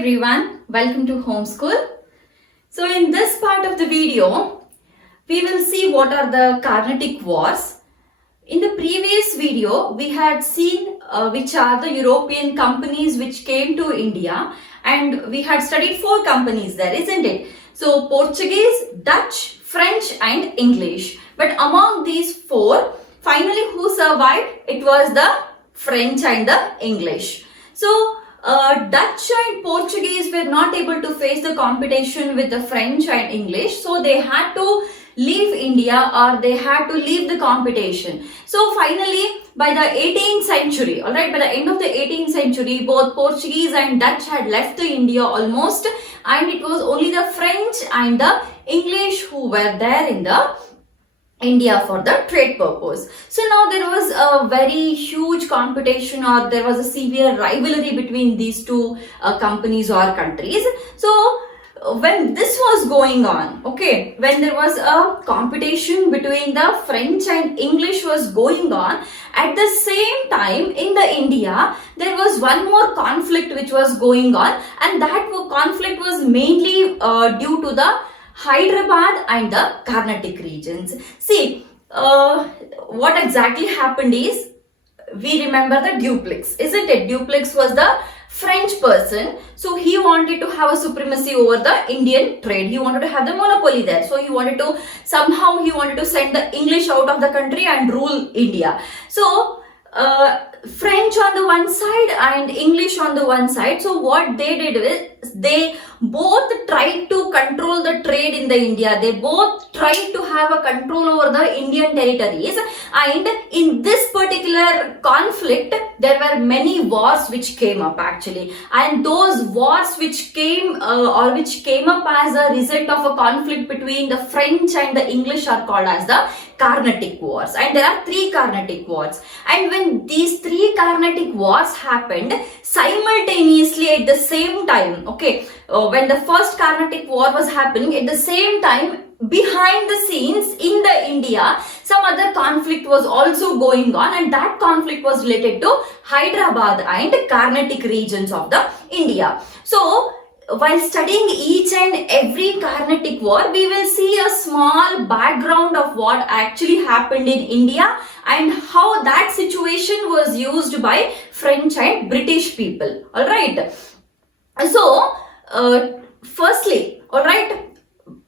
everyone, welcome to Homeschool. So in this part of the video, we will see what are the Carnatic Wars. In the previous video, we had seen which are the European companies which came to India, and we had studied 4 companies there, isn't it? So Portuguese, Dutch, French and English. But among these 4, finally who survived? It was the French and the English. So Dutch and Portuguese were not able to face the competition with the French and English, so they had to leave India, or they had to leave the competition. So finally, by the 18th century, alright, by the end of the 18th century, both Portuguese and Dutch had left the India almost, and it was only the French and the English who were there in the India for the trade purpose. So now there was a very huge competition, or there was a severe rivalry between these two companies or countries. So when this was going on, okay, when there was a competition between the French and English was going on, at the same time in the India, there was one more conflict which was going on, and that conflict was mainly due to the Hyderabad and the Carnatic regions. See, what exactly happened is, we remember the Dupleix, isn't it? Dupleix was the French person, so he wanted to have a supremacy over the Indian trade. He wanted to have the monopoly there. So he wanted to, somehow he wanted to send the English out of the country and rule India. So French on the one side and English on the one side. So what they did is, they both tried to control the trade in the India. They both tried to have a control over the Indian territories, and in this particular conflict there were many wars which came up actually, and those wars which came up as a result of a conflict between the French and the English are called as the Carnetic Wars, and there are 3 Carnatic Wars. And when these 3 Carnatic Wars happened simultaneously at the same time, okay, when the first Carnatic War was happening, at the same time behind the scenes in the India, some other conflict was also going on, and that conflict was related to Hyderabad and Carnatic regions of the India. So while studying each and every Carnatic War, we will see a small background of what actually happened in India and how that situation was used by French and British people. Alright. So, firstly, alright,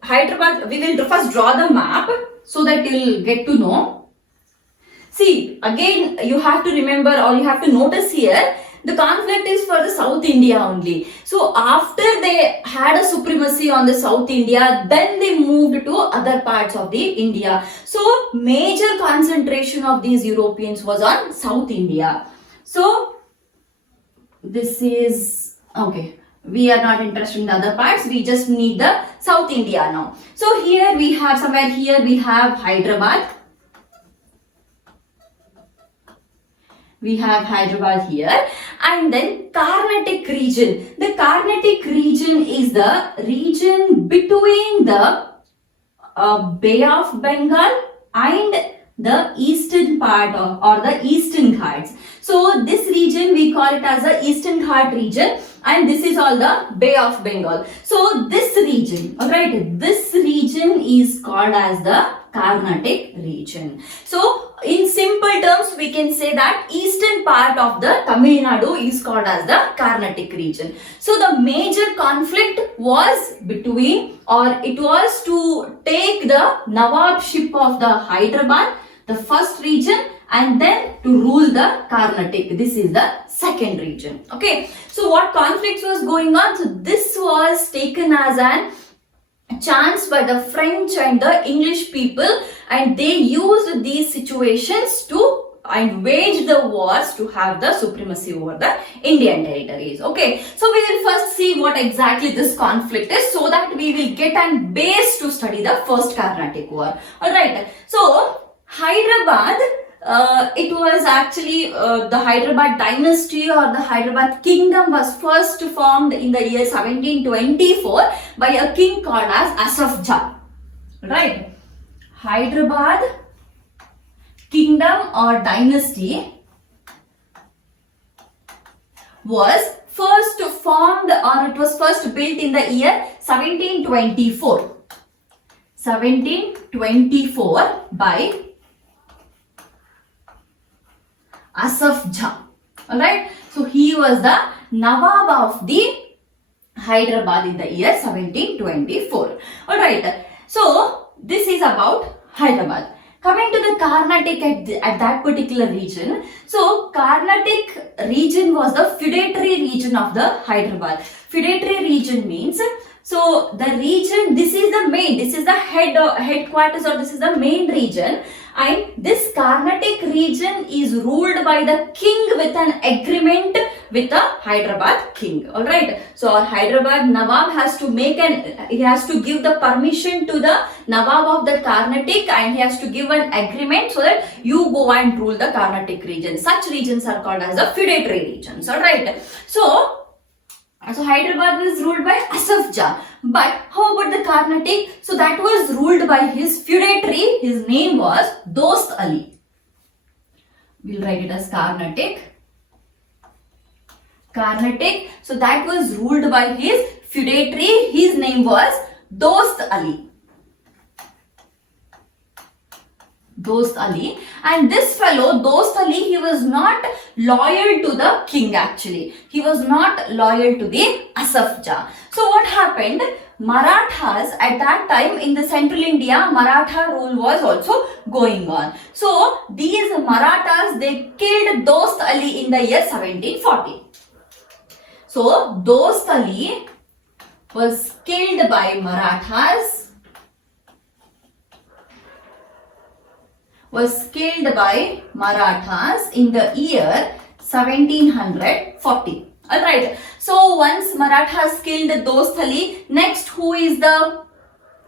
Hyderabad, we will first draw the map so that you will get to know. See, again, you have to remember, or you have to notice here, the conflict is for the South India only. So after they had a supremacy on the South India, then they moved to other parts of the India. So major concentration of these Europeans was on South India. So this is, okay, we are not interested in the other parts, we just need the South India now. So here we have, somewhere here we have Hyderabad. We have Hyderabad here, and then Carnatic region. The Carnatic region is the region between the Bay of Bengal and the eastern part of, or the Eastern Ghats. So this region we call it as the Eastern Ghat region, and this is all the Bay of Bengal. So this region, alright, this region is called as the Carnatic region. So in simple terms, we can say that eastern part of the Tamil Nadu is called as the Carnatic region. So the major conflict was between, or it was to take the Nawabship of the Hyderabad, the first region, and then to rule the Carnatic. This is the second region. Okay. So what conflicts was going on? So this was taken as an chance by the French and the English people, and they used these situations to and wage the wars to have the supremacy over the Indian territories. Okay, so we will first see what exactly this conflict is, so that we will get a base to study the first Carnatic War. Alright, so Hyderabad, it was actually the Hyderabad dynasty or the Hyderabad kingdom was first formed in the year 1724 by a king called as Asaf Jah. Right? Hyderabad kingdom or dynasty was first formed or it was first built in the year 1724. 1724 by Asaf Jah. Alright, so he was the Nawab of the Hyderabad in the year 1724. Alright, so this is about Hyderabad. Coming to the Carnatic at that particular region. So Carnatic region was the feudatory region of the Hyderabad. Feudatory region means, so the region, this is the headquarters, or this is the main region, and this Carnatic region is ruled by the king with an agreement with the Hyderabad king. Alright, so our Hyderabad Nawab has to he has to give the permission to the Nawab of the Carnatic, and he has to give an agreement so that you go and rule the Carnatic region. Such regions are called as the feudatory regions. Alright, so Hyderabad was ruled by Asaf Jah. But how about the Carnatic? So that was ruled by his feudatory. His name was Dost Ali. We'll write it as Carnatic. Carnatic. So that was ruled by his feudatory. His name was Dost Ali. Dost Ali, and this fellow Dost Ali, he was not loyal to the king actually. He was not loyal to the Asaf Jah. So what happened? Marathas at that time in the central India, Maratha rule was also going on. So these Marathas, they killed Dost Ali in the year 1740. So Dost Ali was killed by Marathas. Was killed by Marathas in the year 1740. Alright, so once Marathas killed Dost Ali, next who is the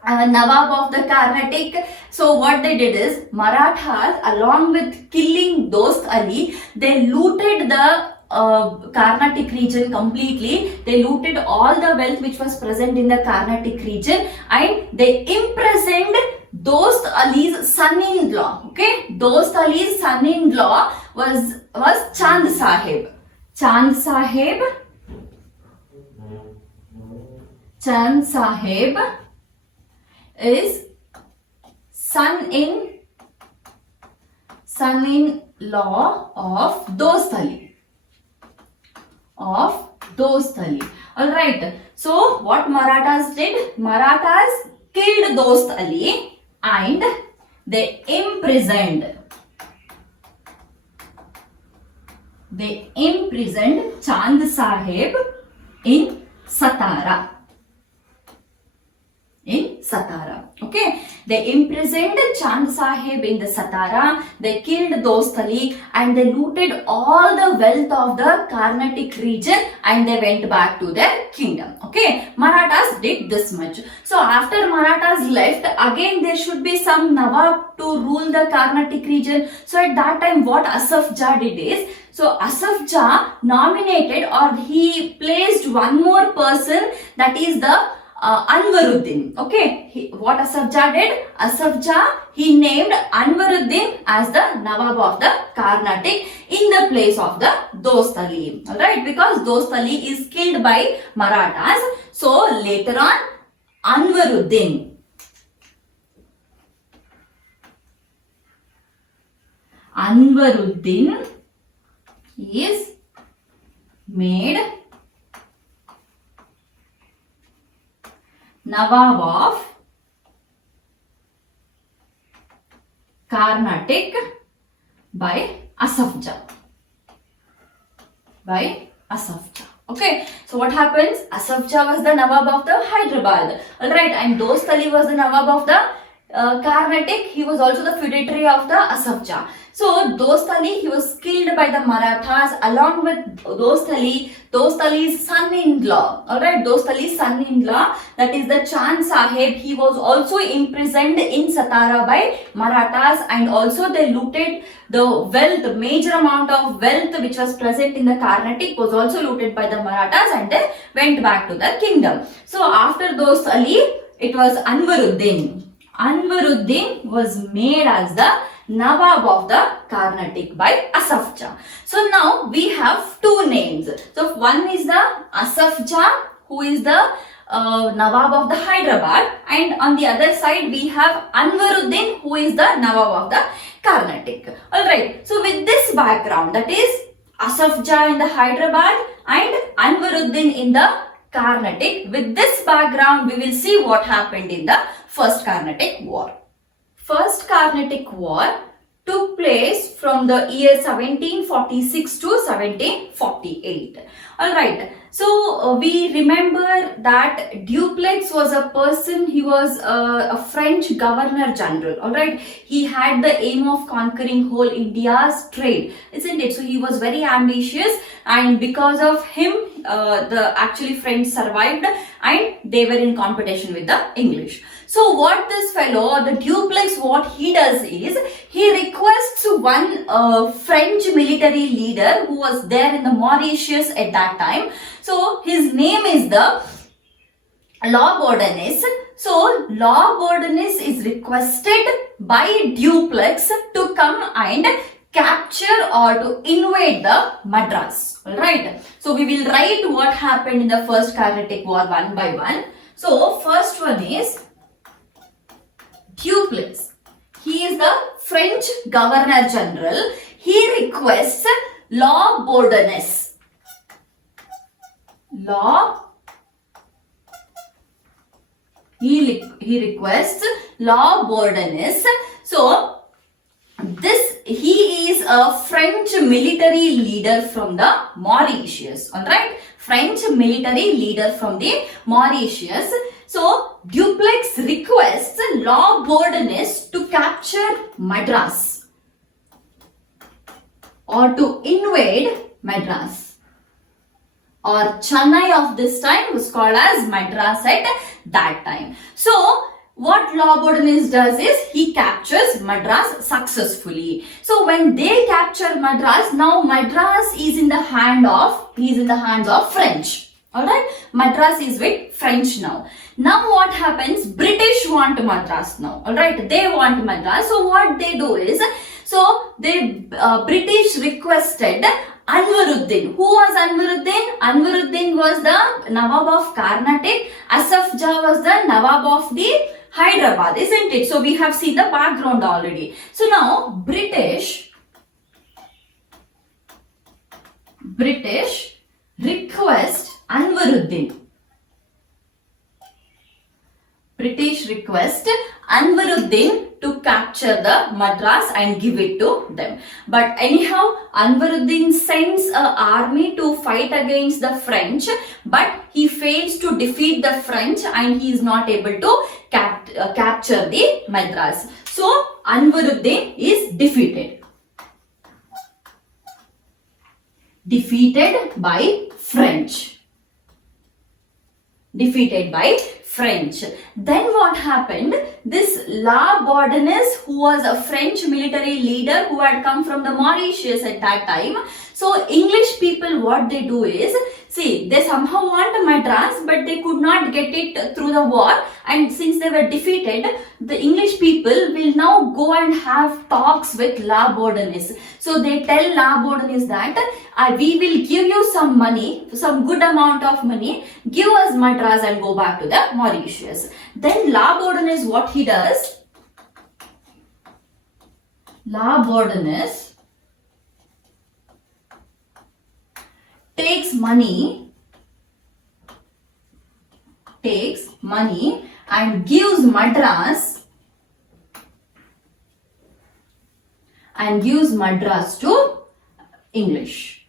Nawab of the Carnatic? So what they did is, Marathas along with killing Dost Ali, they looted the Carnatic region completely. They looted all the wealth which was present in the Carnatic region, and they imprisoned Dost Ali's son-in-law. Okay, Dost Ali's son-in-law was Chand Sahib. Chand Sahib is son-in-law of Dost Ali. Alright, so what Marathas did? Marathas killed Dost Ali and they imprisoned Chand Sahib in Satara. Okay, they imprisoned Chand Sahib in the Satara. They killed Dost Ali and they looted all the wealth of the Carnatic region and they went back to their kingdom. Okay, Marathas did this much. So after Marathas left, again there should be some Nawab to rule the Carnatic region. So at that time what Asaf Jah did is, so Asaf Jah nominated, or he placed one more person, that is the Anwaruddin. Okay, what Asaf Jah did? Asaf Jah, he named Anwaruddin as the Nawab of the Carnatic in the place of the Dost Ali. Alright, because Dost Ali is killed by Marathas. So later on, Anwaruddin is made Nawab of Carnatic by Asaf Jah. Okay, so what happens? Asaf Jah was the Nawab of the Hyderabad. Alright, and Dost Ali was the Nawab of the Carnatic. He was also the feudatory of the Asaf Jah. So Dost Ali, he was killed by the Marathas along with Dost Ali's son-in-law. Alright, Dost Ali's son-in-law, that is the Chand Sahib, he was also imprisoned in Satara by Marathas, and also they looted the wealth, the major amount of wealth which was present in the Carnatic was also looted by the Marathas and they went back to their kingdom. So after Dost Ali, it was Anwaruddin. Anwaruddin was made as the Nawab of the Carnatic by Asaf Jah. So now we have two names. So one is the Asaf Jah, who is the Nawab of the Hyderabad, and on the other side we have Anwaruddin, who is the Nawab of the Carnatic. Alright, so with this background, that is Asaf Jah in the Hyderabad and Anwaruddin in the Carnatic, with this background we will see what happened in the First Carnatic War. First Carnatic War took place from the year 1746 to 1748. Alright, so we remember that Dupleix was a person, he was a French Governor General. Alright, he had the aim of conquering whole India's trade, isn't it? So he was very ambitious, and because of him, the actually French survived and they were in competition with the English. So what this fellow, the Dupleix, what he does is, he requests one French military leader who was there in the Mauritius at that time. So his name is the Labourdonnais. So Labourdonnais is requested by Dupleix to come and capture or to invade the Madras. Alright. So we will write what happened in the First Carnatic War one by one. So first one is Dupleix. He is the French Governor General. He requests Labourdonnais. He requests Labourdonnais. So he is a French military leader from the Mauritius. Alright, French military leader from the Mauritius. So Dupleix requests Labourdonnais to capture Madras or to invade Madras, or Chennai of this time was called as Madras at that time. So what Labourdonnais does is he captures Madras successfully. So when they capture Madras, now Madras is in the hands of French. Alright, Madras is with French now. Now what happens? British want Madras now. Alright, they want Madras. So what they do is, so they British requested Anwaruddin. Who was Anwaruddin? Anwaruddin was the Nawab of Carnatic. Asaf Jah was the Nawab of the Hyderabad, isn't it? So we have seen the background already. So now British request Anwaruddin. British request Anwaruddin to capture the Madras and give it to them. But anyhow, Anwaruddin sends an army to fight against the French, but he fails to defeat the French and he is not able to capture the Madras. So Anwaruddin is defeated. Defeated by French. Then what happened? This Labourdonnais, who was a French military leader who had come from the Mauritius at that time. So English people, what they do is, see, they somehow want Madras, but they could not get it through the war, and since they were defeated, the English people will now go and have talks with Labourdonnais. So they tell Labourdonnais that we will give you some money, some good amount of money, give us Madras and go back to the Mauritius. Then Labourdonnais, what he does? Labourdonnais takes money and gives Madras to English.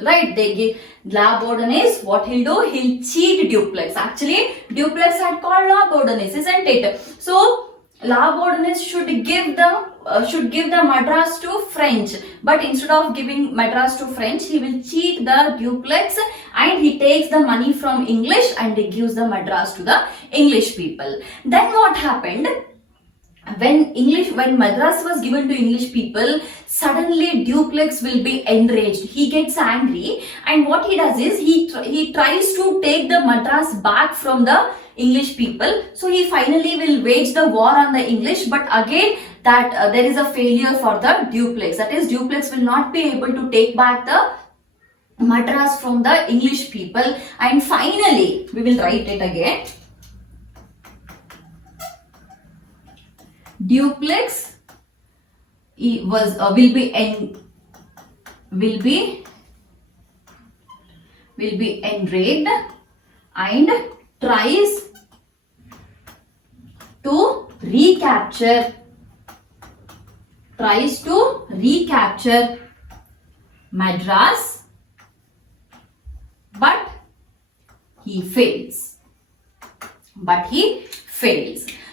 Right, they give Labourdonnais, what he'll do, he'll cheat Dupleix. Actually, Dupleix had called Labourdonnais, isn't it? So Labourdonnais should give the Madras to French, but instead of giving Madras to French, he will cheat the Dupleix and he takes the money from English and he gives the Madras to the English people. Then what happened? When Madras was given to English people, suddenly Dupleix will be enraged. He gets angry, and what he does is he tries to take the Madras back from the English people. So he finally will wage the war on the English, but again that there is a failure for the duplex. That is, duplex will not be able to take back the Madras from the English people. And finally, we will write it again. Duplex will be enraged and tries to recapture Madras, but he fails.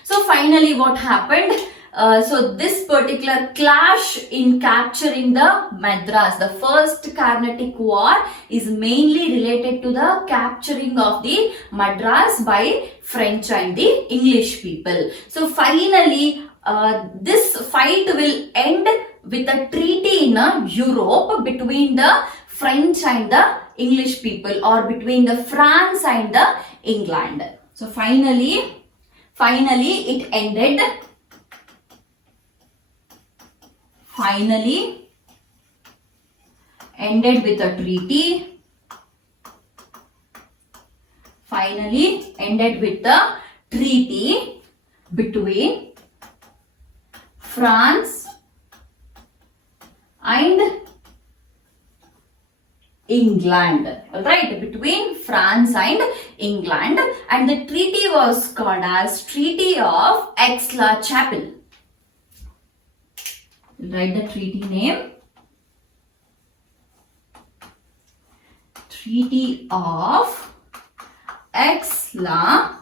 So finally what happened? So this particular clash in capturing the Madras, the first Carnatic War, is mainly related to the capturing of the Madras by French and the English people. So finally this fight will end with a treaty in Europe between the French and the English people, or between the France and the England. So finally it ended. Finally ended with a treaty. Finally ended with the treaty between France and England. Alright, between France and England, and the treaty was called as Treaty of Aix-la-Chapelle. Write the treaty name. Treaty of Aix-la-Chapelle.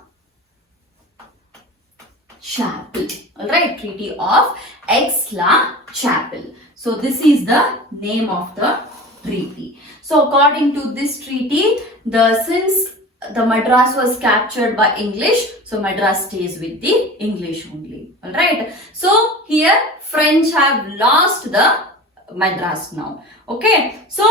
Alright, Treaty of Aix-la-Chapelle. So this is the name of the treaty. So according to this treaty, since the Madras was captured by English, so Madras stays with the English only. Alright. So here French have lost the Madras now. Okay. So,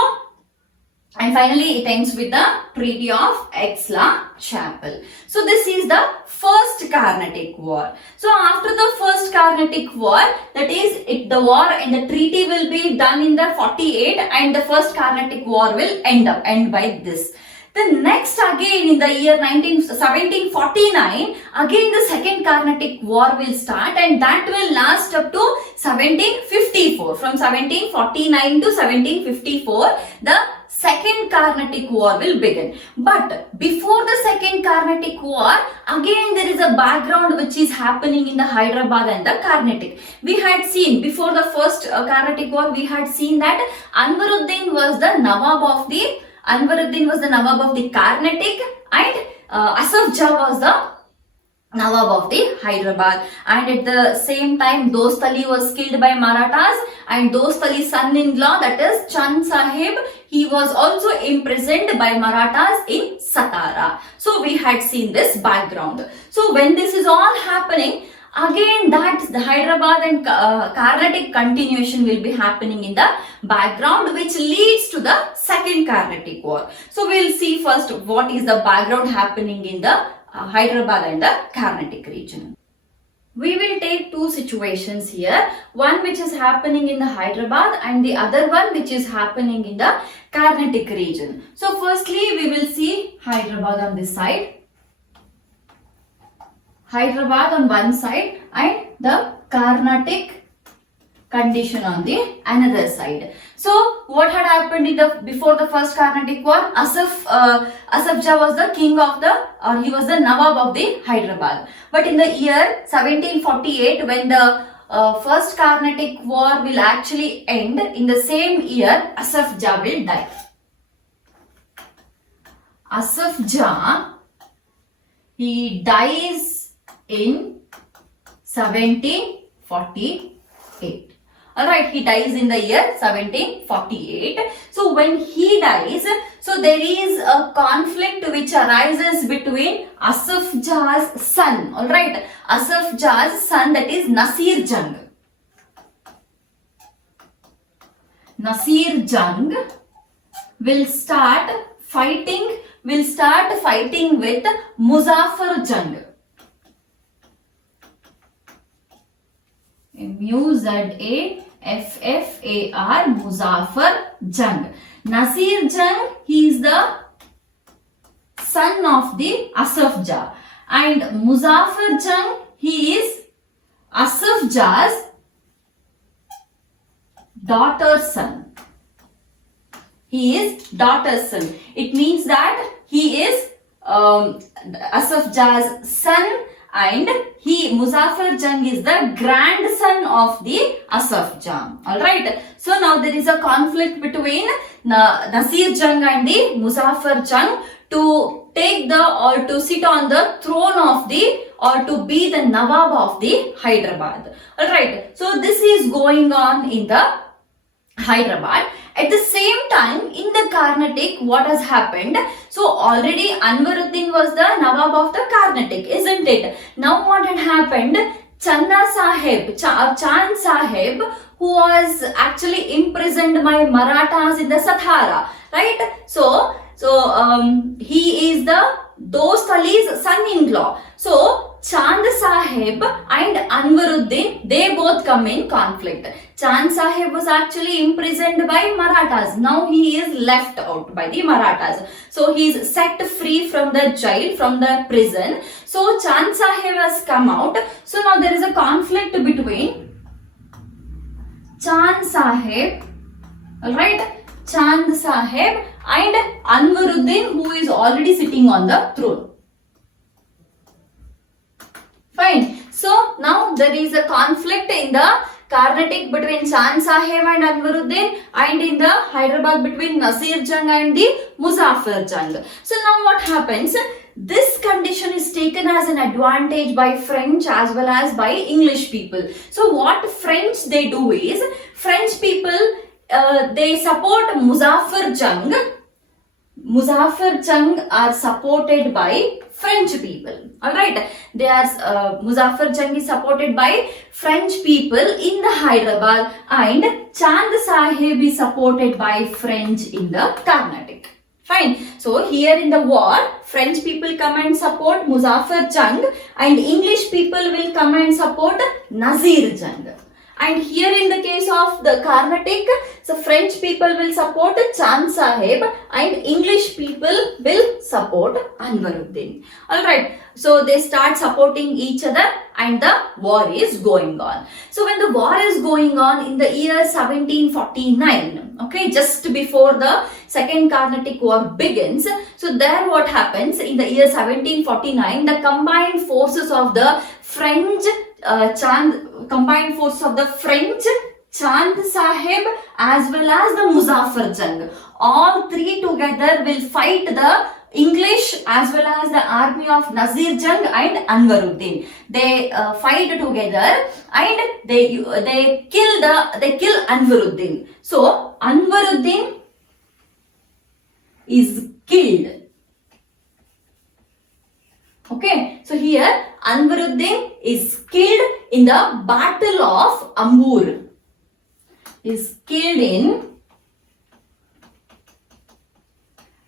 and finally it ends with the Treaty of Aix-la-Chapelle. So this is the first Carnatic War. So after the first Carnatic War, that is the war and the treaty will be done in the 48, and the first Carnatic War will end by this. The next, again in the year 1749, again the second Carnatic War will start, and that will last up to 1754. From 1749 to 1754, the second Carnatic War will begin. But before the second Carnatic War, again there is a background which is happening in the Hyderabad and the Carnatic. We had seen before the first Carnatic War, we had seen that Anwaruddin was the Nawab of the Carnatic, and Asaf Jah was the Nawab of the Hyderabad. And at the same time, Dost Ali was killed by Marathas, and Dost Ali's son-in-law, that is Chand Sahib, he was also imprisoned by Marathas in Satara. So we had seen this background. So when this is all happening, again that the Hyderabad and Carnatic continuation will be happening in the background, which leads to the second Carnatic War. So we'll see first what is the background happening in the Hyderabad and the Carnatic region. We will take two situations here, one which is happening in the Hyderabad and the other one which is happening in the Carnatic region. So firstly we will see Hyderabad on this side. Hyderabad on one side and the Carnatic condition on the another side. So what had happened in before the first Carnatic War? Asaf Jah was the king of he was the Nawab of the Hyderabad. But in the year 1748, when the first Carnatic War will actually end, in the same year Asaf Jah will die. Asaf Jah, he dies in 1748. Alright, he dies in the year 1748. So when he dies, so there is a conflict which arises between Asaf Jah's son. Alright, Asaf Jah's son, that is Nasir Jung. Nasir Jung will start fighting with Muzaffar Jung Muzaffar, Muzaffar Jung. Nasir Jung, he is the son of the Asaf Jah, and Muzaffar Jung, he is Asaf Jah's daughter's son. He is daughter's son. It means that he is Asaf Jah's son, and Muzaffar Jung is the grandson of the Asaf Jah. Alright. So now there is a conflict between Nasir Jung and the Muzaffar Jung to take or to sit on the throne of or to be the Nawab of the Hyderabad. Alright. So this is going on in the Hyderabad. At the same time, in the Carnatic, what has happened? So already Anwaruddin was the Nawab of the Carnatic, isn't it? Now what had happened? Chand Sahib, who was actually imprisoned by Marathas in the Sathara, right? So he is the Dost Ali's son-in-law. So Chand Sahib and Anwaruddin, they both come in conflict. Chand Sahib was actually imprisoned by Marathas. Now he is left out by the Marathas. So he is set free from the jail, from the prison. So Chand Sahib has come out. So now there is a conflict between Chand Sahib, alright, Chand Sahib and Anwaruddin, who is already sitting on the throne. Fine. So now there is a conflict in the Carnatic between Chand Sahib and Anwaruddin, and in the Hyderabad between Nasir Jung and the Muzaffar Jung. So now what happens? This condition is taken as an advantage by French as well as by English people. So what French they do is, French people they support Muzaffar Jung. Muzaffar Jung are supported by French people. Alright, they are Muzaffar Jung is supported by French people in the Hyderabad, and Chand Sahib is supported by French in the Carnatic. Fine. So here in the war, French people come and support Muzaffar Jung, and English people will come and support Nasir Jung. And here in the case of the Carnatic, so French people will support Chand Sahib and English people will support Anwaruddin. Alright, so they start supporting each other and the war is going on. So when the war is going on in the year 1749, okay, just before the Second Carnatic War begins, so there what happens in the year 1749, the combined forces of the French Chand Sahib as well as the Muzaffar Jung, all three together will fight the English as well as the army of Nasir Jung and Anwaruddin. They fight together and they kill Anwaruddin. So Anwaruddin is killed. Okay, so here Anwaruddin is killed in the Battle of Ambur. Is killed in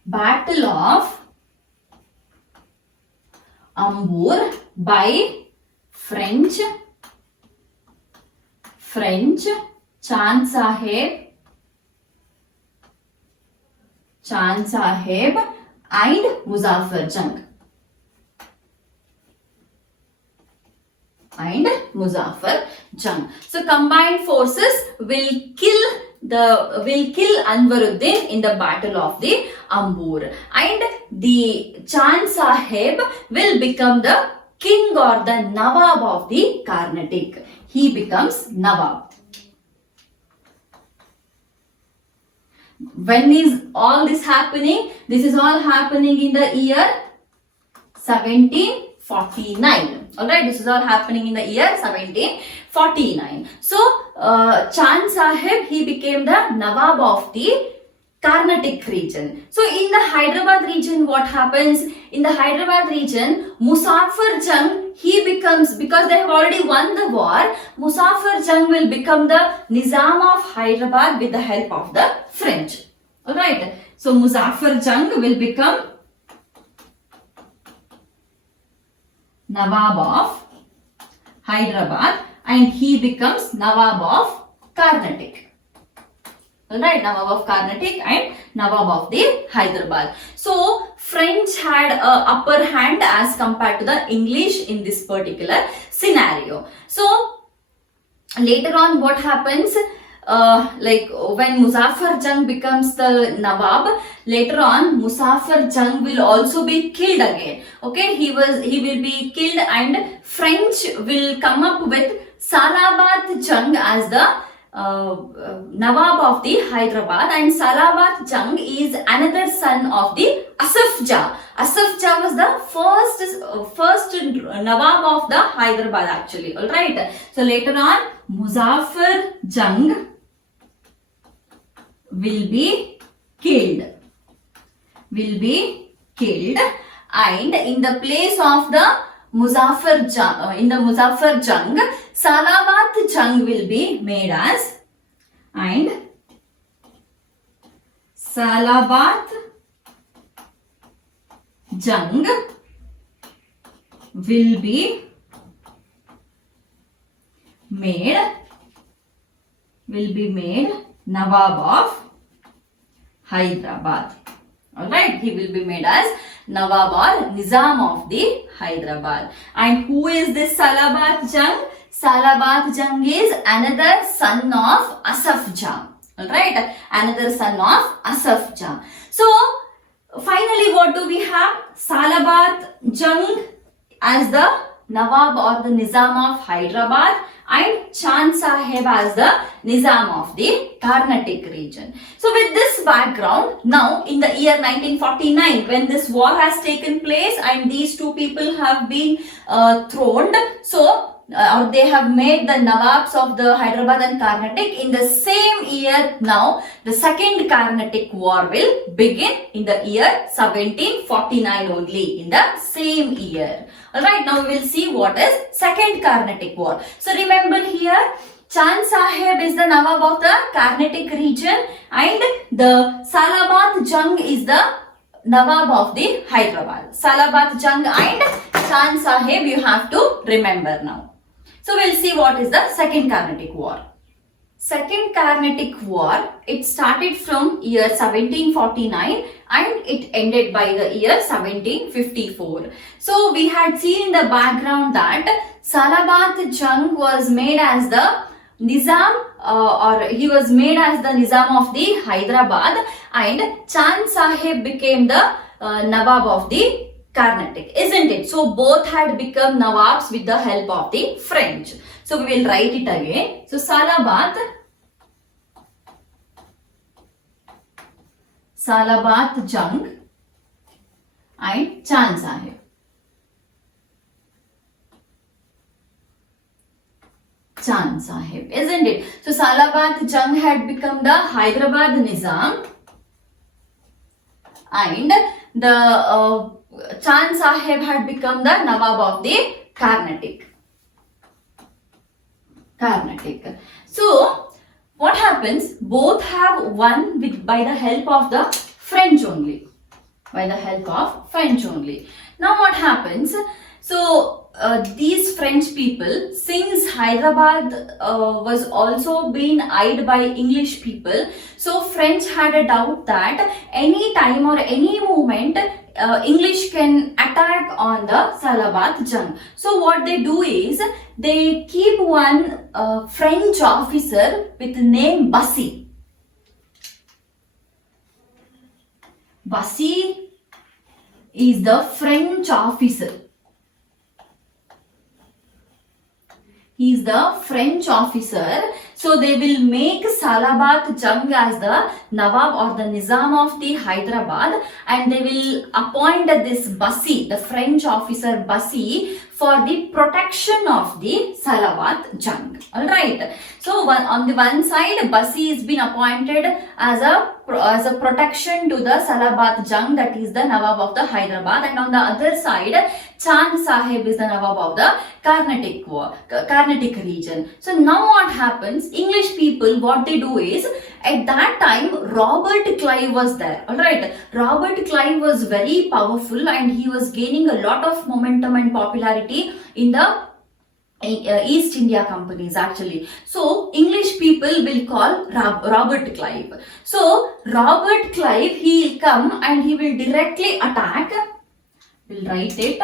Battle of Ambur by French Chand Sahib and Muzaffar Jung. So combined forces will kill Anwaruddin in the Battle of the Ambur, and the Chand Sahib will become the king or the Nawab of the Carnatic. He becomes Nawab. When is all this happening? This is all happening in the year 1749. Alright, this is all happening in the year 1749. So, Chand Sahib, he became the Nawab of the Carnatic region. So, in the Hyderabad region, what happens? In the Hyderabad region, Muzaffar Jung, he becomes, because they have already won the war, Muzaffar Jung will become the Nizam of Hyderabad with the help of the French. Alright, so Muzaffar Jung will become Nawab of Hyderabad, and he becomes Nawab of Carnatic. Alright, Nawab of Carnatic and Nawab of the Hyderabad. So, French had a upper hand as compared to the English in this particular scenario. So, later on what happens, like when Muzaffar Jung becomes the Nawab, later on Muzaffar Jung will also be killed again. Okay, he will be killed and French will come up with Salabat Jung as the Nawab of the Hyderabad, and Salabat Jung is another son of the Asaf Jah. Asaf Jah was the first Nawab of the Hyderabad actually. Alright. So later on Muzaffar Jung will be killed. And in the place of the Muzaffar Jung, Salabat Jung will be made as, and Salabat Jung will be made Nawab of Hyderabad. Alright, he will be made as Nawab or Nizam of the Hyderabad. And who is this Salabat Jung? Salabat Jung is another son of Asaf Jah. Alright, another son of Asaf Jah. So, finally what do we have? Salabat Jung as the Nawab or the Nizam of Hyderabad, and Chand Sahib as the Nizam of the Carnatic region. So with this background, now in the year 1949, when this war has taken place and these two people have been throned, so or they have made the Nawabs of the Hyderabad and Carnatic, in the same year now the second Carnatic War will begin in the year 1749 only, in the same year. Alright, now we will see what is second Carnatic War. So remember here, Chand Sahib is the Nawab of the Carnatic region and the Salabat Jung is the Nawab of the Hyderabad. Salabat Jung and Chand Sahib you have to remember now. So we'll see what is the second Carnatic War. Second Carnatic War, it started from year 1749 and it ended by the year 1754. So we had seen in the background that Salabat Jung was made as the Nizam or he was made as the Nizam of the Hyderabad, and Chand Sahib became the Nawab of the Carnatic, isn't it? So both had become Nawabs with the help of the French. So we will write it again. So Salabat Jung and Chand Sahib. Chand Sahib, isn't it? So Salabat Jung had become the Hyderabad Nizam and the Chand Sahib had become the Nawab of the Carnatic. So, what happens? Both have won by the help of the French only. Now, what happens? So, these French people, since Hyderabad was also being eyed by English people, so French had a doubt that any time or any moment English can attack on the Salabat Jung. So what they do is they keep one French officer with the name Bassi. Bassi is the French officer. He is the French officer. So they will make Salabat Jung as the Nawab or the Nizam of the Hyderabad, and they will appoint this Bassi, the French officer Bassi, for the protection of the Salabat Jung. Alright. So on the one side, Bassi has been appointed as a protection to the Salabat Jung, that is the Nawab of the Hyderabad, and on the other side, Chand Sahib is the Nawab of the Carnatic region. So now what happens? English people, what they do is, at that time Robert Clive was there. Alright, Robert Clive was very powerful and he was gaining a lot of momentum and popularity in the East India companies actually. So English people will call Robert Clive. So Robert Clive, he will come and he will directly attack. We'll write it.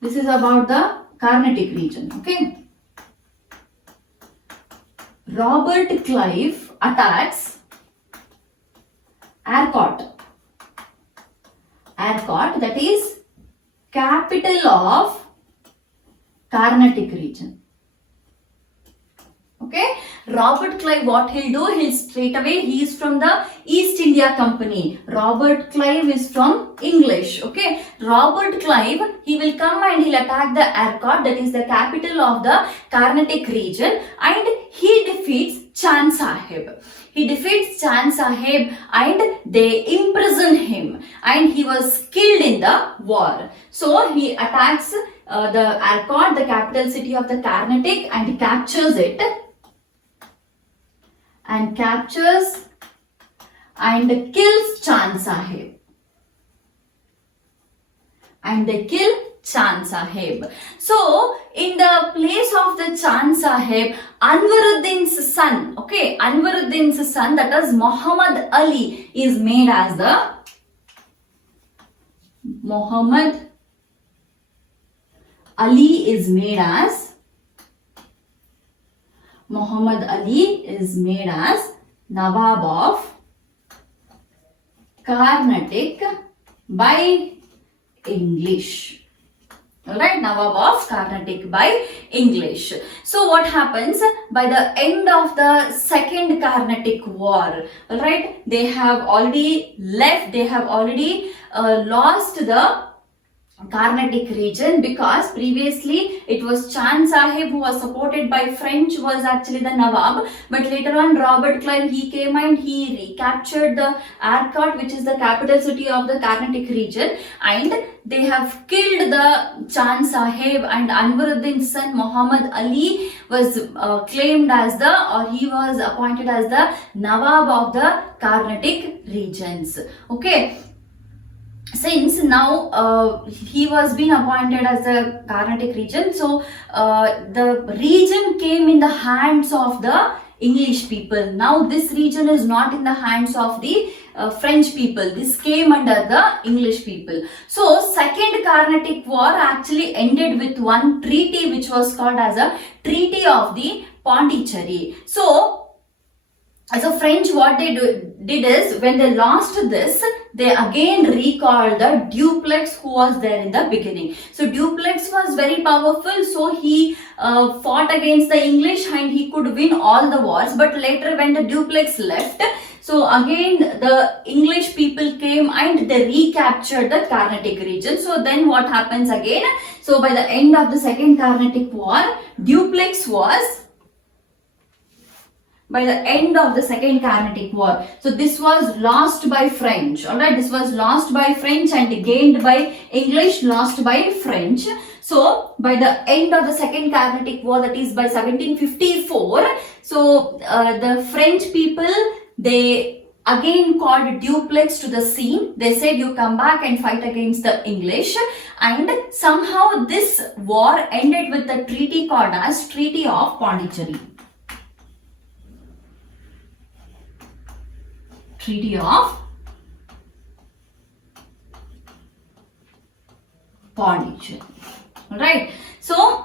This is about the Carnatic region. Okay. Robert Clive attacks Arcot. Arcot, that is capital of Carnatic region. Okay, Robert Clive, what he'll do, he'll straight away, he is from the East India Company. Robert Clive is from English. Okay, Robert Clive, he will come and he'll attack the Arcot, that is the capital of the Carnatic region, and he defeats Chand Sahib. He defeats Chand Sahib and they imprison him, and he was killed in the war. So he attacks the Arcot, the capital city of the Carnatic, and he captures it. And captures and kills Chand Sahib. And they kill Chand Sahib. So, in the place of the Chand Sahib, Anwaruddin's son, okay, Anwaruddin's son, that is Muhammad Ali, is made as the Muhammad Ali is made as Nawab of Carnatic by English. Alright, Nawab of Carnatic by English. So what happens by the end of the Second Carnatic War? Alright, they have already left, they have already lost the Carnatic region, because previously it was Chand Sahib who was supported by French, was actually the Nawab, but later on Robert Clive, he came and he recaptured the Arcot, which is the capital city of the Carnatic region, and they have killed the Chand Sahib, and Anwaruddin's son Muhammad Ali was claimed as he was appointed as the Nawab of the Carnatic regions. Okay. Since now he was being appointed as the Carnatic region, so the region came in the hands of the English people. Now this region is not in the hands of the French people. This came under the English people. So Second Carnatic War actually ended with one treaty which was called as a Treaty of the Pondicherry. So French, what they did is, when they lost this, they again recalled the Duplex who was there in the beginning. So Duplex was very powerful, so he fought against the English and he could win all the wars. But later when the Duplex left, so again the English people came and they recaptured the Carnatic region. So then what happens again? So by the end of the Second Carnatic War, Duplex was by the end of the Second Carnatic War. So this was lost by French. Alright, this was lost by French and gained by English, lost by French. So by the end of the Second Carnatic War, that is by 1754, so the French people, they again called Duplex to the scene. They said, you come back and fight against the English, and somehow this war ended with the treaty called as Treaty of Pondicherry. Treaty of Pondicherry. Alright, so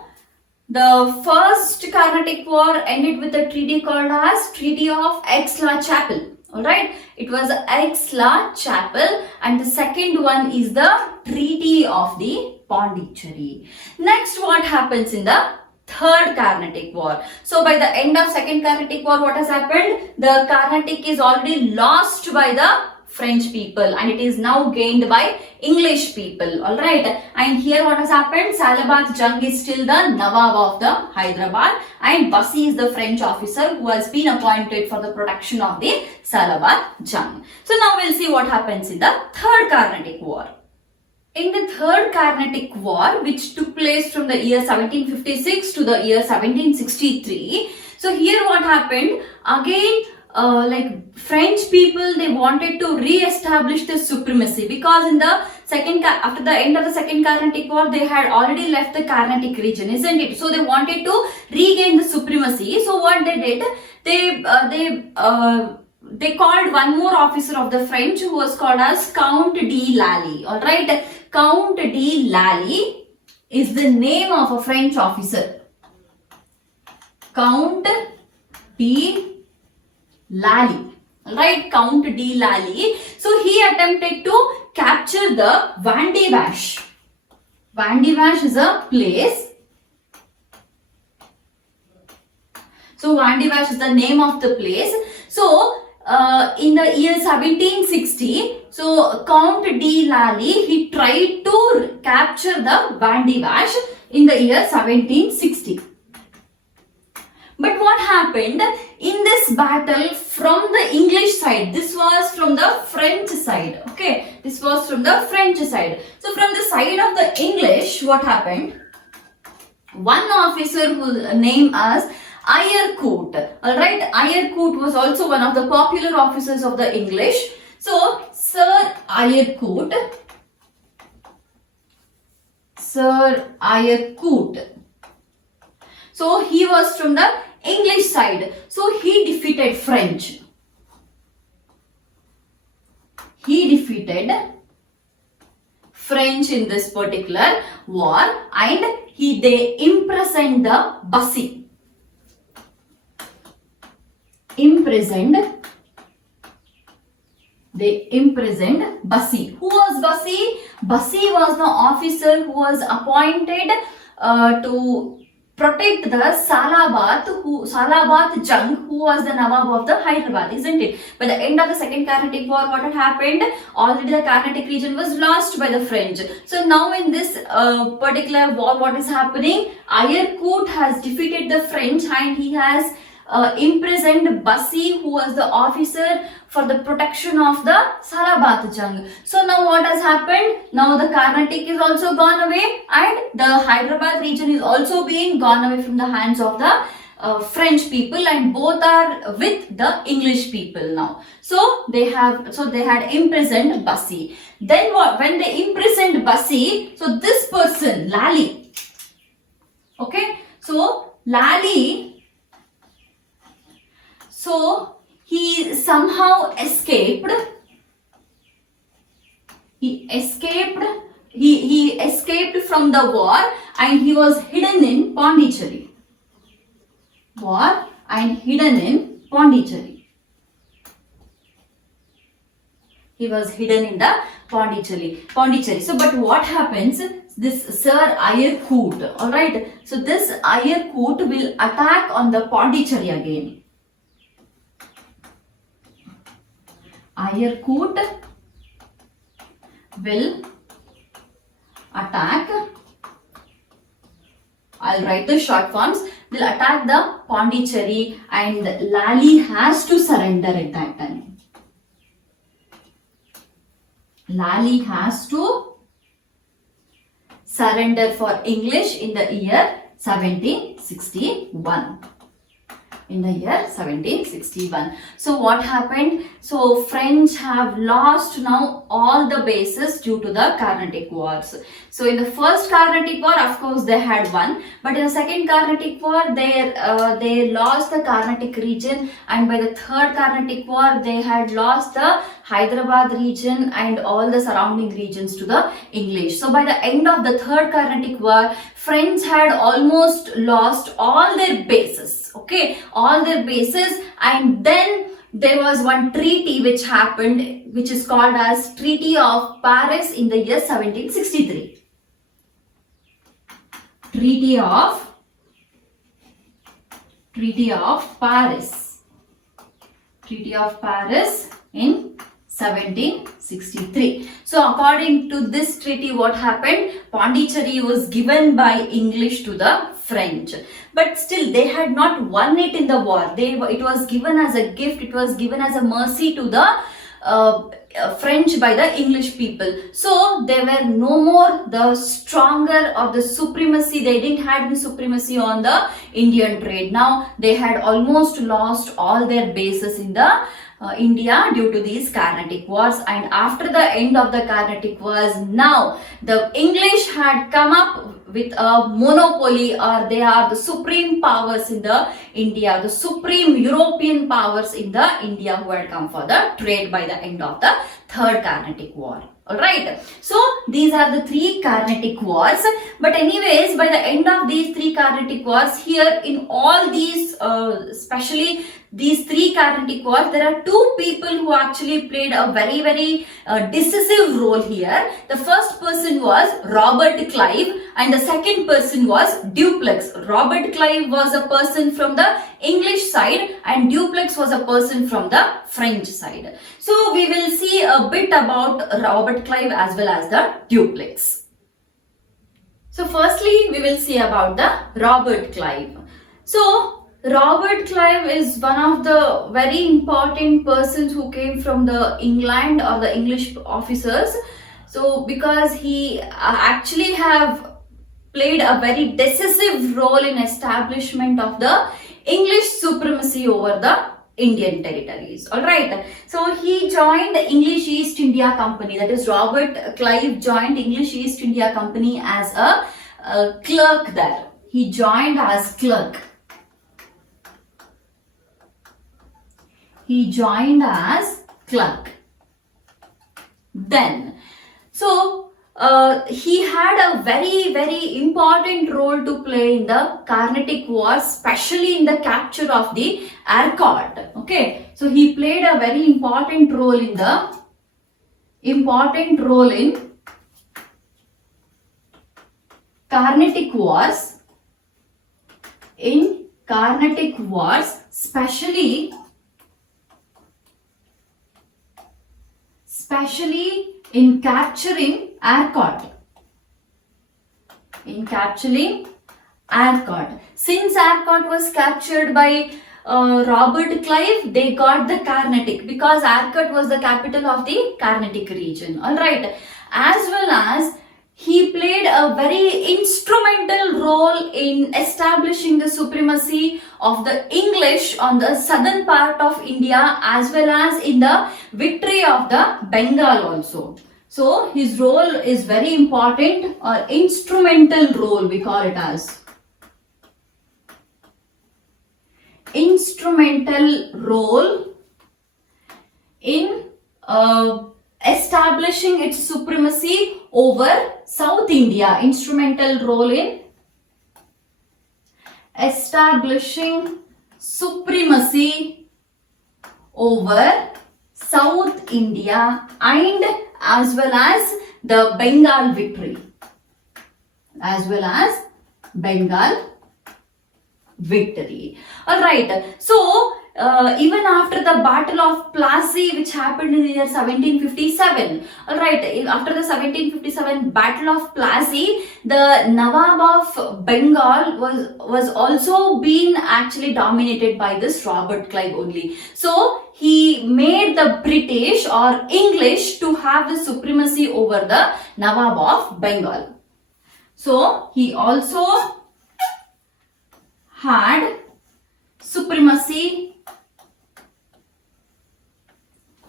the first Carnatic War ended with a treaty called as Treaty of Aix-la-Chapelle. Alright, it was Aix-la-Chapelle, and the second one is the Treaty of the Pondicherry. Next, what happens in the Third Carnatic War? So by the end of Second Carnatic War, what has happened? The Carnatic is already lost by the French people and it is now gained by English people. Alright, and here what has happened? Salabad Jung is still the Nawab of the Hyderabad, and Bassi is the French officer who has been appointed for the protection of the Salabad Jung. So now we'll see what happens in the Third Carnatic War. In the Third Carnatic War, which took place from the year 1756 to the year 1763, so here what happened? Again, like French people, they wanted to re-establish the supremacy, because in the after the end of the second Carnatic War, they had already left the Carnatic region, isn't it? So they wanted to regain the supremacy. So what they did, they called one more officer of the French, who was called as Count de Lally. All right, Count de Lally is the name of a French officer. Count de Lally. Right, Count de Lally. So he attempted to capture the Vandivash. Vandivash is a place. So Vandivash is the name of the place. So in the year 1760, so Count de Lally, he tried to capture the Vandivash in the year 1760. But what happened in this battle from the English side? This was from the French side. Okay, this was from the French side. So from the side of the English, what happened? One officer whose name as Ayercourt. Alright, Ayercourt was also one of the popular officers of the English. So Sir Ayercourt. So he was from the English side. So he defeated French. He defeated French in this particular war, and they imprisoned the Bussy. They imprisoned Bussy. Who was Bussy? Bussy was the officer who was appointed to protect the Salabat Jung, who was the Nawab of the Hyderabad, isn't it? By the end of the second Carnatic War, what had happened? Already the Carnatic region was lost by the French. So now in this particular war, what is happening? Ayercourt has defeated the French, and he has imprisoned Bussy, who was the officer for the protection of the Salabat Jung. So now what has happened? Now the Carnatic is also gone away, and the Hyderabad region is also being gone away from the hands of the French people, and both are with the English people now. So they had imprisoned Bussy. Then what? When they imprisoned Bussy, so this person Lally. Okay, so Lally. So he somehow escaped. He escaped from the war, and he was hidden in Pondicherry. He was hidden in the Pondicherry. So, but what happens? This Sir Ayercourt, all right. So this Ayercourt will attack on the Pondicherry again. Ayercourt will attack. I'll write the short forms. Will attack the Pondicherry, and Lally has to surrender at that time. Lally has to surrender for English in the year 1761. So what happened? So French have lost now all the bases due to the Carnatic Wars. So in the first Carnatic War, of course, they had won, but in the second Carnatic War, they lost the Carnatic region, and by the third Carnatic War, they had lost the Hyderabad region and all the surrounding regions to the English. So by the end of the third Carnatic War, French had almost lost all their bases. Okay, all their bases, and then there was one treaty which happened, which is called as Treaty of Paris in the year 1763. Treaty of Paris. Treaty of Paris in 1763. So according to this treaty, what happened? Pondicherry was given by English to the French, but still they had not won it in the war. It was given as a gift. It was given as a mercy to the French by the English people. So they were no more the stronger or the supremacy. They didn't have the supremacy on the Indian trade. Now they had almost lost all their bases in the India due to these Carnatic Wars. And after the end of the Carnatic Wars, now the English had come up with a monopoly, or they are the supreme powers in the India, the supreme European powers in the India who had come for the trade by the end of the third Carnatic War. Alright, so these are the three Carnatic Wars. But anyways, by the end of these three Carnatic Wars, here in all these, especially these three Carnatic Wars, there are two people who actually played a very decisive role here. The first person was Robert Clive and the second person was Dupleix. Robert Clive was a person from the English side and Dupleix was a person from the French side. So we will see a bit about Robert Clive as well as the Dupleix. So firstly, we will see about the Robert Clive. So Robert Clive is one of the very important persons who came from the England or the English officers. So because he actually have played a very decisive role in establishment of the English supremacy over the Indian territories. Alright, so he joined the English East India Company. That is, Robert Clive joined English East India Company as a clerk there. He joined as clerk. He joined as clerk. Then, so he had a very important role to play in the Carnatic War, especially in the capture of the Arcot. Okay, so he played a very important role in Carnatic Wars. In Carnatic Wars, especially in capturing Arcot. Since Arcot was captured by Robert Clive, they got the Carnatic because Arcot was the capital of the Carnatic region. Alright, as well as he played a very instrumental role in establishing the supremacy of the English on the southern part of India as well as in the victory of the Bengal also. So his role is very important, or instrumental role we call it as. Instrumental role in establishing its supremacy over South India. Instrumental role in establishing supremacy over South India and as well as the Bengal victory. Alright, so even after the Battle of Plassey, which happened in the year 1757, alright, after the 1757 Battle of Plassey, the Nawab of Bengal was also being actually dominated by this Robert Clive only. So he made the British or English to have the supremacy over the Nawab of Bengal. So he also had supremacy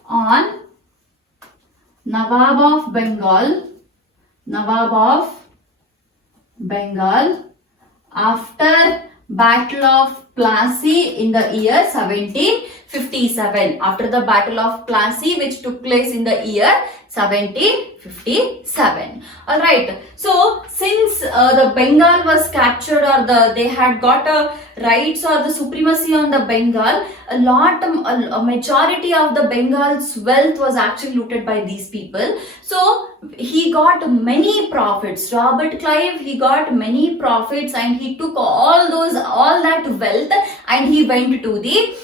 on Nawab of Bengal after Battle of Plassey in the year 1757. After the Battle of Plassey, which took place in the year 1757. Alright, so since the Bengal was captured, or they had got a rights or the supremacy on the Bengal, a majority of the Bengal's wealth was actually looted by these people. So he got many profits. Robert Clive, he got many profits and he took all that wealth and he went to the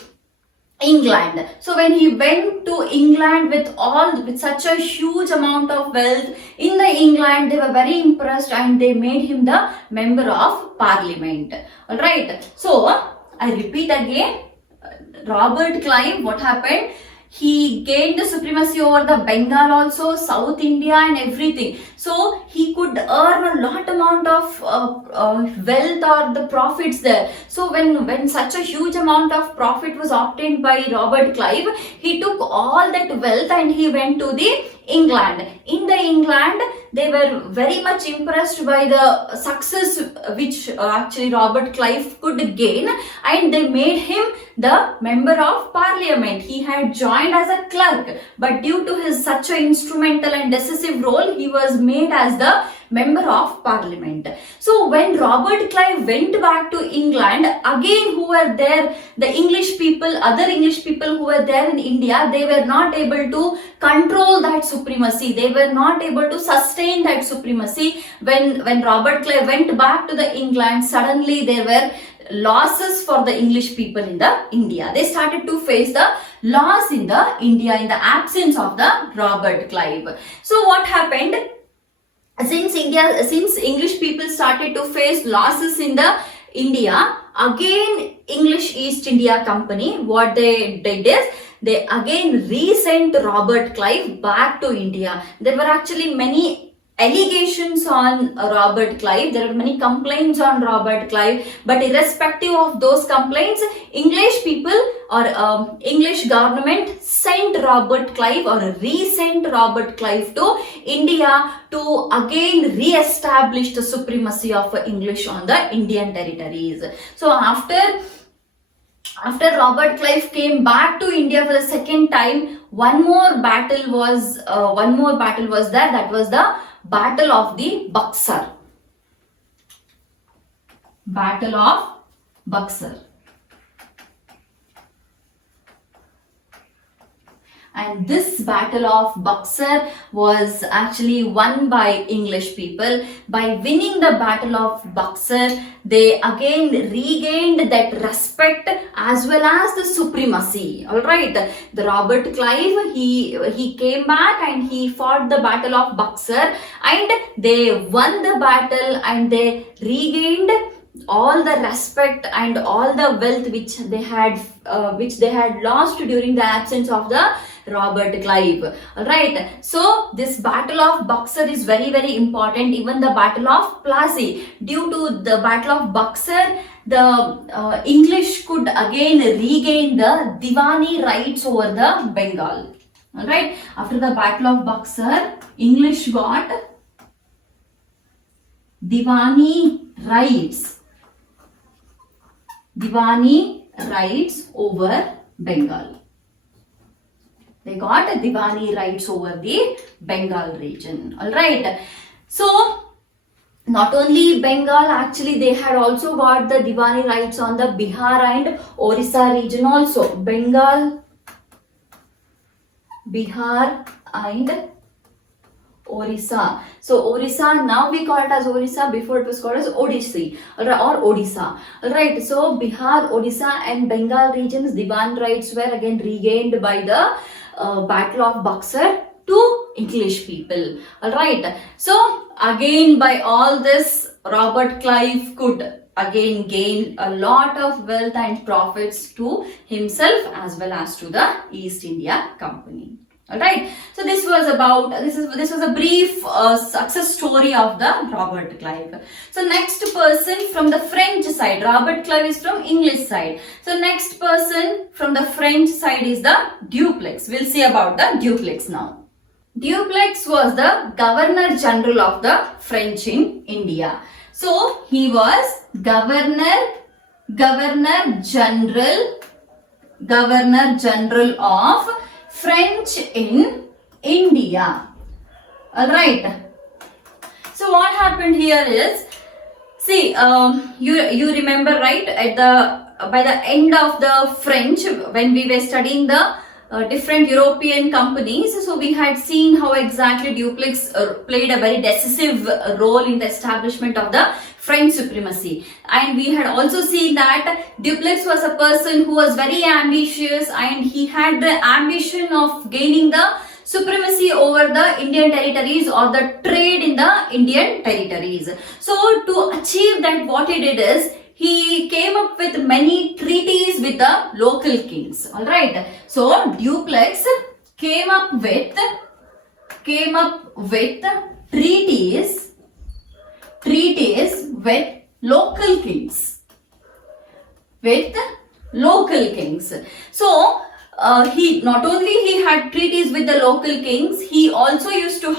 England. So when he went to England with such a huge amount of wealth in the England, they were very impressed and they made him the member of parliament. Alright, so I repeat again, Robert Clive, what happened? He gained the supremacy over the Bengal also, South India and everything. So he could earn a lot amount of wealth or the profits there. So when such a huge amount of profit was obtained by Robert Clive, he took all that wealth and he went to the England. In the England, they were very much impressed by the success which actually Robert Clive could gain, and they made him the member of parliament. He had joined as a clerk, but due to his such an instrumental and decisive role, he was made as the member of parliament. So when Robert Clive went back to England, again who were there, the English people, other English people who were there in India, they were not able to control that supremacy. They were not able to sustain that supremacy. When Robert Clive went back to the England, suddenly there were losses for the English people in the India. They started to face the loss in the India in the absence of the Robert Clive. So what happened? Since English people started to face losses in the India, again English East India Company, what they did is they again resent Robert Clive back to India. There were actually many allegations on Robert Clive. There were many complaints on Robert Clive, but irrespective of those complaints, English people or English government sent Robert Clive or resent Robert Clive to India to again re-establish the supremacy of English on the Indian territories. So after Robert Clive came back to India for the second time, one more battle was there. That was the Battle of the Buxar. Battle of Buxar. And this Battle of Buxar was actually won by English people. By winning the Battle of Buxar, they again regained that respect as well as the supremacy. Alright, the Robert Clive, he came back and he fought the Battle of Buxar, and they won the battle and they regained all the respect and all the wealth which they had lost during the absence of the Robert Clive. Alright, so this Battle of Buxar is very, very important. Even the Battle of Plassey, due to the Battle of Buxar, the English could again regain the Diwani rights over the Bengal. Alright, after the Battle of Buxar, English got Diwani rights. Diwani rights over Bengal. They got Diwani rights over the Bengal region. Alright. So, not only Bengal, actually they had also got the Diwani rights on the Bihar and Orissa region also. Bengal, Bihar and Orissa. So Orissa, now we call it as Orissa, before it was called as Odissi or Odisha. Alright, so Bihar, Odisha and Bengal regions, Diwan rights were again regained by the Battle of Buxar to English people. Alright, so again by all this, Robert Clive could again gain a lot of wealth and profits to himself as well as to the East India Company. Alright, so this was a brief success story of the Robert Clive. So next person from the French side, Robert Clive is from English side. So next person from the French side is the Dupleix. We'll see about the Dupleix now. Dupleix was the Governor General of the French in India. So he was Governor General of French in India. Alright. So what happened here is, see, you remember, right, by the end of the French, when we were studying the different European companies, so we had seen how exactly Dupleix played a very decisive role in the establishment of the French supremacy. And we had also seen that Dupleix was a person who was very ambitious, and he had the ambition of gaining the supremacy over the Indian territories or the trade in the Indian territories. So to achieve that, what he did is, he came up with many treaties with the local kings. Alright. So Dupleix came up with treaties with local kings. So he not only he had treaties with the local kings, he also used to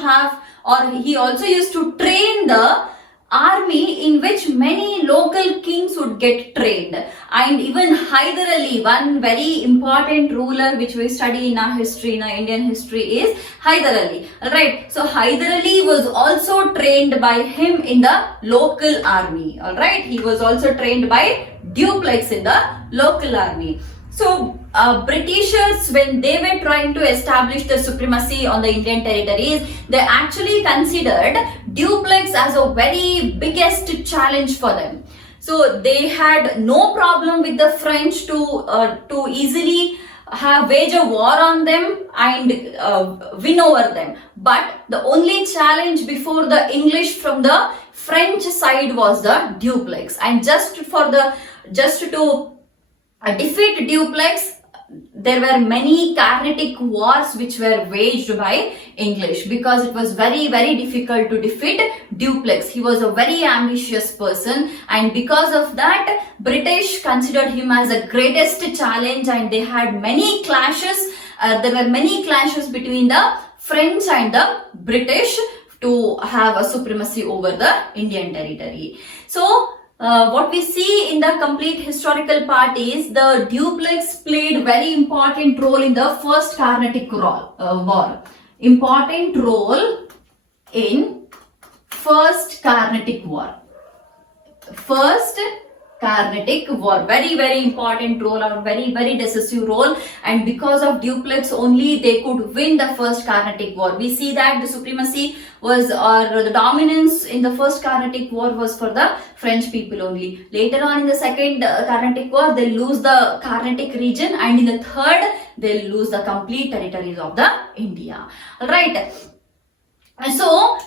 train the army in which many local kings would get trained. And even Hyder Ali, one very important ruler which we study in our history, in our Indian history, is Hyder Ali. Alright, so Hyder Ali was also trained by him in the local army. Alright, he was also trained by Dupleix in the local army. So Britishers, when they were trying to establish the supremacy on the Indian territories, they actually considered Dupleix as a very biggest challenge for them. So they had no problem with the French to easily wage a war on them and win over them. But the only challenge before the English from the French side was the Dupleix. And just to defeat Dupleix, there were many Carnatic wars which were waged by English, because it was very, very difficult to defeat Dupleix. He was a very ambitious person, and because of that, British considered him as the greatest challenge, and they had many clashes. There were many clashes between the French and the British to have a supremacy over the Indian territory. So what we see in the complete historical part is the Dupleix played very important role in the first Carnatic War. Important role in first Carnatic War. Very, very important role, or very, very decisive role, and because of Dupleix only they could win the first Carnatic War. We see that the supremacy was, or the dominance in the first Carnatic War was for the French people only. Later on in the second Carnatic War, they lose the Carnatic region, and in the third they lose the complete territories of the India. Alright. So,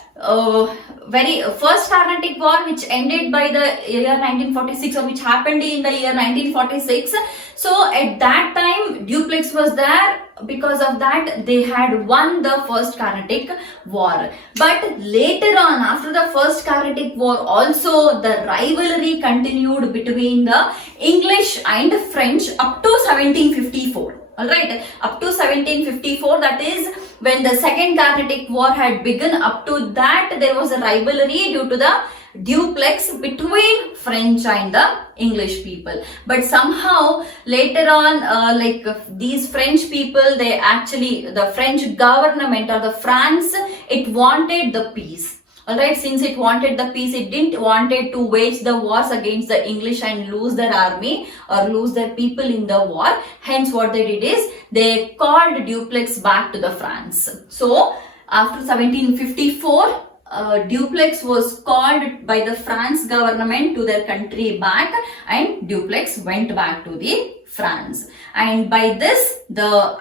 very first Carnatic War, which ended by the year 1946, or which happened in the year 1946. So at that time Dupleix was there. Because of that, they had won the first Carnatic War. But later on, after the first Carnatic War, also the rivalry continued between the English and French up to 1754. Alright, up to 1754, that is when the second Carnatic War had begun. Up to that, there was a rivalry due to the Dupleix between French and the English people. But somehow later on, these French people, the French government, or the France, it wanted the peace. Alright, since it wanted the peace, it didn't wanted to wage the wars against the English and lose their army or lose their people in the war. Hence what they did is they called Dupleix back to the France. So after 1754, Dupleix was called by the France government to their country back, and Dupleix went back to the France. And by this, the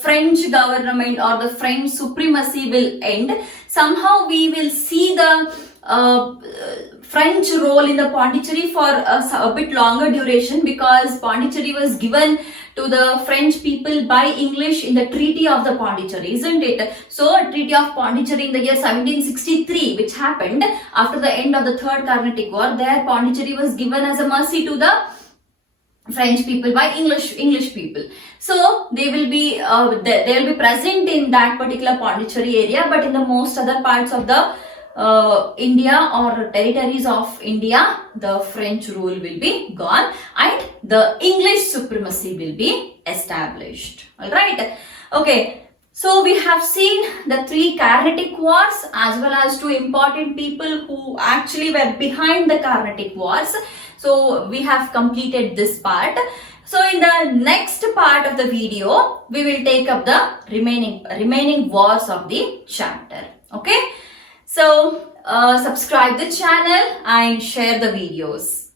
French government or the French supremacy will end. Somehow we will see the French role in the Pondicherry for a bit longer duration, because Pondicherry was given to the French people by English in the Treaty of the Pondicherry, isn't it? So, Treaty of Pondicherry in the year 1763, which happened after the end of the Third Carnatic War, there Pondicherry was given as a mercy to the French people by English people. So they will be present in that particular Pondicherry area, but in the most other parts of the India or territories of India, the French rule will be gone and the English supremacy will be established. Alright. Okay. So we have seen the 3 Carnatic Wars as well as 2 important people who actually were behind the Carnatic Wars. So we have completed this part. So in the next part of the video, we will take up the remaining wars of the chapter. Okay. So subscribe the channel and share the videos.